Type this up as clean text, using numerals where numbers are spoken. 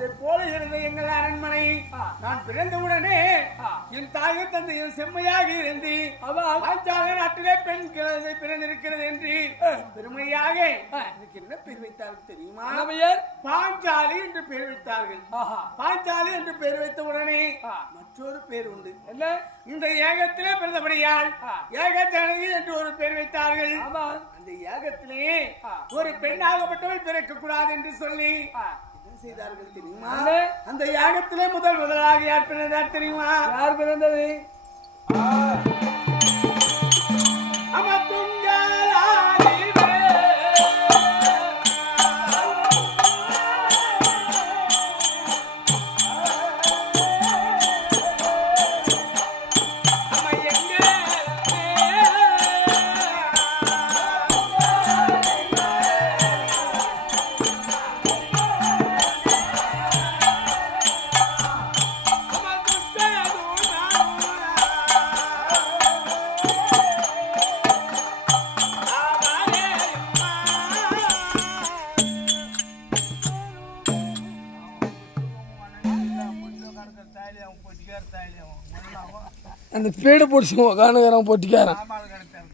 அதை போல இருந்த எங்கள் அரண்மனை நான் பிறந்தவுடனே என் தாயை தந்தையில் செம்மையாக இருந்து பாஞ்சால நாட்டிலே பெண் கிழமை பிறந்திருக்கிறது என்று பெருமையாக எனக்கு என்ன பேர் வைத்தார்கள் தெரியுமா? பாஞ்சாலி என்று பேர் வைத்தார்கள். பாஞ்சாலி என்று பேர் வைத்த உடனே மற்றொரு பேர் உண்டு. என்ன? இந்த ஏகத்திலே பிறந்தபடியால் ஏகஜனகி என்று ஒரு பேர் வைத்தார்கள். அந்த ஏகத்திலே ஒரு பெண்ணாகப்பட்டவள் பிறக்க கூடாது என்று சொல்லி என்ன செய்தார்கள் தெரியுமா? அந்த யாகத்திலே முதலாக யார் பிறந்தார் தெரியுமா? யார் பிறந்தது? அந்த பேடு பிடிச்சி உக்காந்துக்கிறான் பொட்டிக்காரன்.